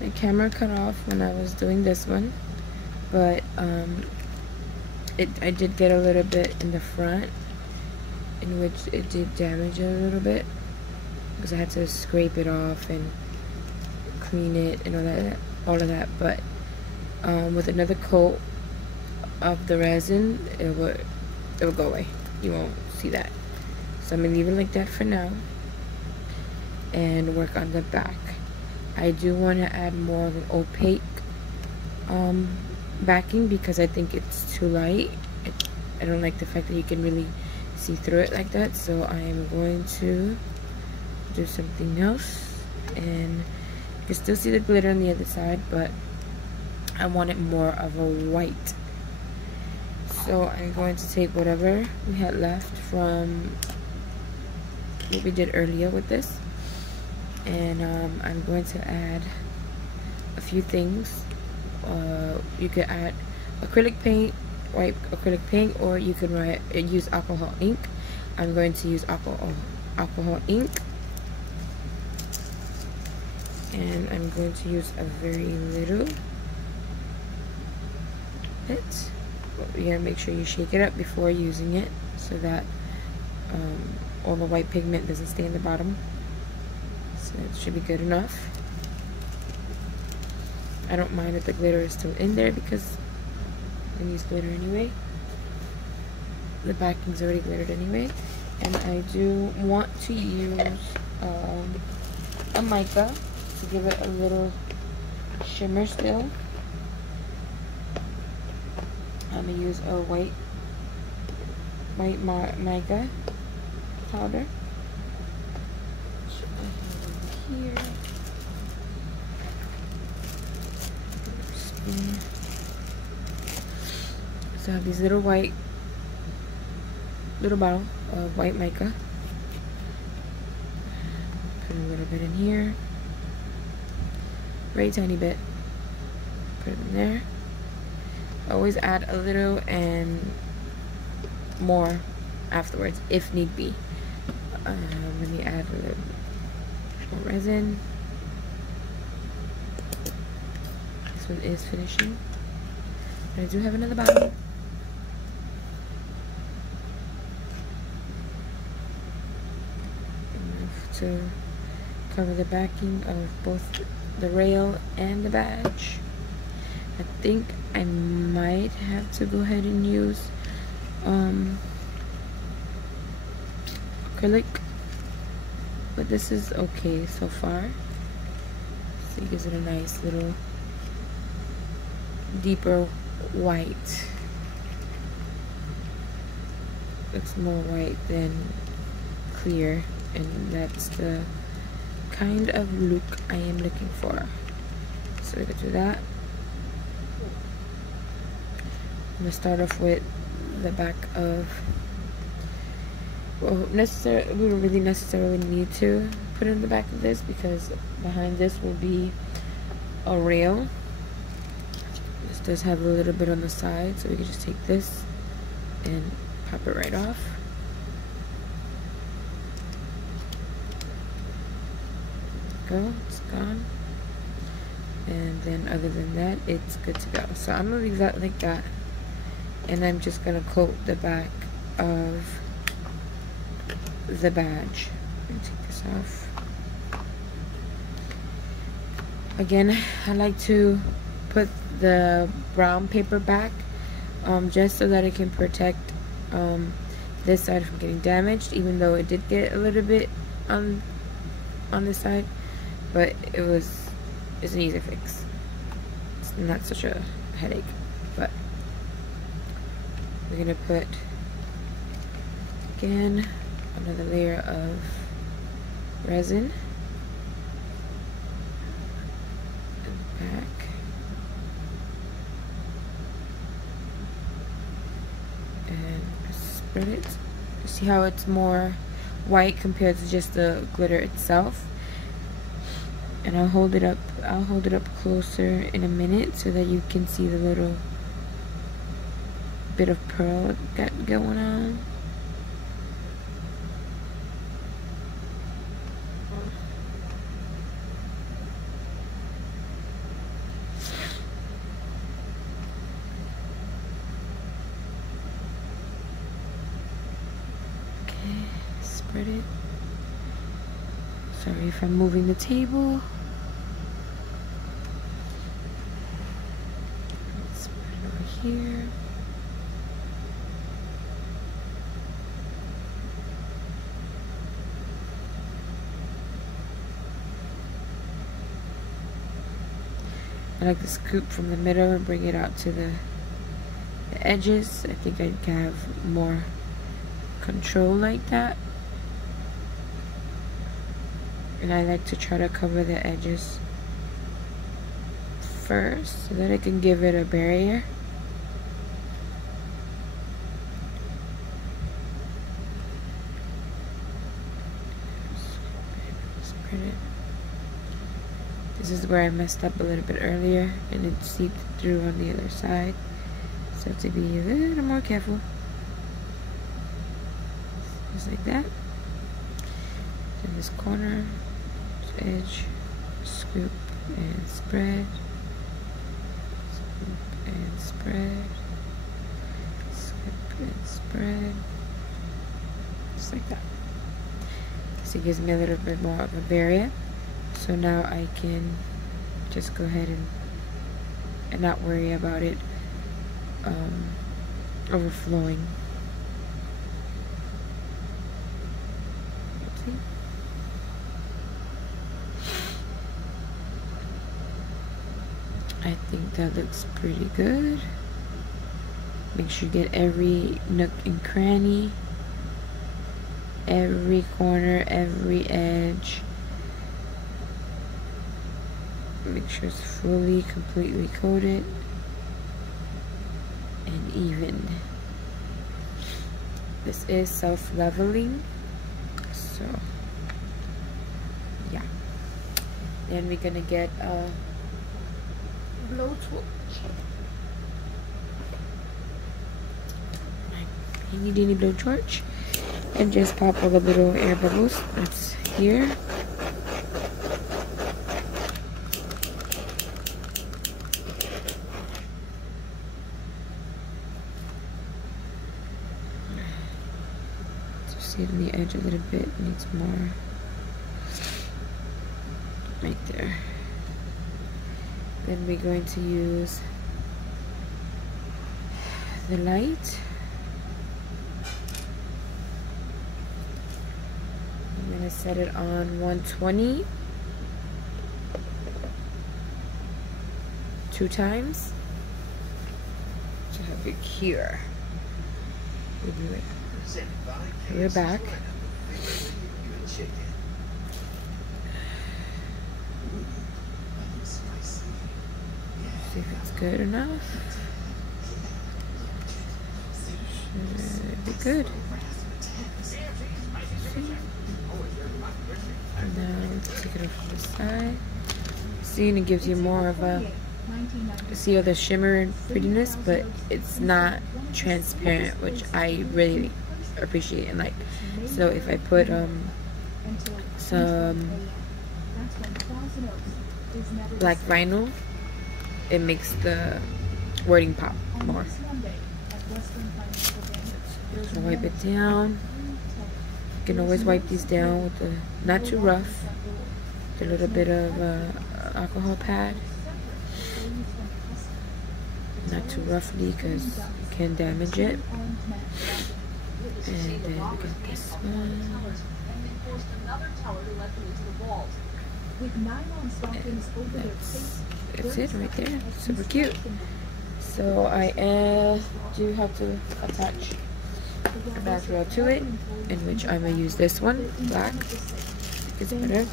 My camera cut off when I was doing this one, but I did get a little bit in the front, in which it did damage a little bit because I had to scrape it off and clean it and all of that. But with another coat of the resin, it will go away. You won't see that. So I'm gonna leave it like that for now and work on the back. I do want to add more of an opaque backing because I think it's too light. I don't like the fact that you can really see through it like that, so I am going to do something else. And you can still see the glitter on the other side, but I want it more of a white. So I'm going to take whatever we had left from what we did earlier with this, and I'm going to add a few things. You could add acrylic paint, white acrylic paint, or you could use alcohol ink. I'm going to use alcohol ink, and I'm going to use a very little bit. You gotta make sure you shake it up before using it so that all the white pigment doesn't stay in the bottom. So it should be good enough. I don't mind if the glitter is still in there because I use glitter anyway. The backing's already glittered anyway. And I do want to use a mica to give it a little shimmer still. I'm gonna use a white mica powder. Here. So I have these little bottle of white mica. Put a little bit in here. Very tiny bit. Put it in there. Always add a little and more afterwards if need be. Let me add a little more resin. This one is finishing. But I do have another bottle. Enough to cover the backing of both the rail and the badge. I think I might have to go ahead and use acrylic, but this is okay so far. So it gives it a nice little deeper white. Looks more white than clear, and that's the kind of look I am looking for. So we can do that. I'm gonna start off with the back of, well, we don't really necessarily need to put it in the back of this because behind this will be a rail. This does have a little bit on the side, so we can just take this and pop it right off. Go, it's gone. And then other than that, it's good to go. So I'm gonna leave that like that. And I'm just gonna coat the back of the badge. Let me take this off. Again, I like to put the brown paper back just so that it can protect this side from getting damaged, even though it did get a little bit on this side, but it's an easy fix. It's not such a headache. But we're gonna put again another layer of resin in the back, and spread it. See how it's more white compared to just the glitter itself. And I'll hold it up closer in a minute so that you can see the little bit of pearl got going on. spread it. Sorry if I'm moving the table. Spread it over here. I like to scoop from the middle and bring it out to the edges. I think I can have more control like that. And I like to try to cover the edges first so that I can give it a barrier. Spread it. This is where I messed up a little bit earlier and it seeped through on the other side. So I have to be a little more careful. Just like that. In this corner, edge, scoop and spread. Scoop and spread. Scoop and spread. Just like that. So it gives me a little bit more of a barrier. So now I can just go ahead and not worry about it overflowing. See? I think that looks pretty good. Make sure you get every nook and cranny, every corner, every edge. Make sure it's fully, completely coated and even. This is self-leveling, so yeah. Then we're gonna get a blowtorch. Handy dandy blowtorch, and just pop all the little air bubbles that's here. See it on the edge a little bit, needs more. Right there. Then we're going to use the light. I'm going to set it on 120 2 times to have it here. We do it. We're back. See if it's good enough. Should be good. And now let's take it off to the side. See, and it gives you more of a, see all the shimmer and prettiness, but it's not transparent, which I really appreciate and like. So if I put some black vinyl, it makes the wording pop more. Just wipe it down. You can always wipe these down with the, not too rough, with a little bit of alcohol pad. Not too roughly because you can damage it. And then we got this one. That's it right there. Super cute. So I do have to attach a back rail to it, in which I'm gonna use this one, black. It's better.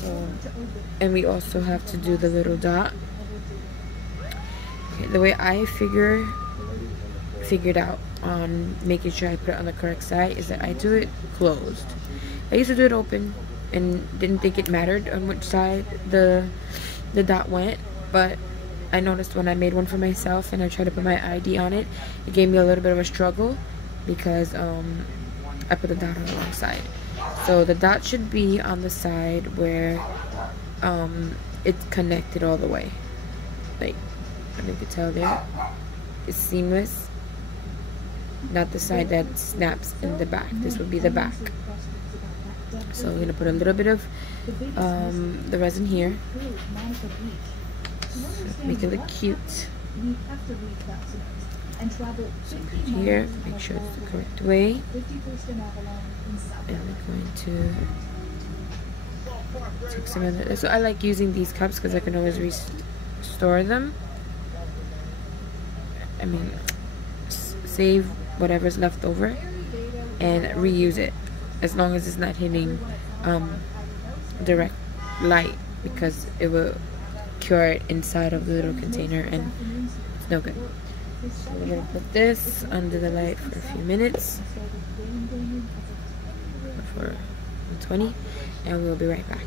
So, and we also have to do the little dot. Okay, the way I figured out on making sure I put it on the correct side is that I do it closed. I used to do it open and didn't think it mattered on which side the dot went, but I noticed when I made one for myself and I tried to put my ID on it, it gave me a little bit of a struggle because I put the dot on the wrong side. So the dot should be on the side where it's connected all the way. Like, I think you can tell there. It's seamless. not the side that snaps in the back. This would be the back. So I'm gonna put a little bit of the resin here, so make it look cute. So put it here, make sure it's the correct way, and we're going to take some of it. So I like using these cups because I can always restore them. I mean, save whatever's left over and reuse it, as long as it's not hitting direct light, because it will cure it inside of the little container and it's no good. So we're gonna put this under the light for a few minutes, for 120, and we'll be right back.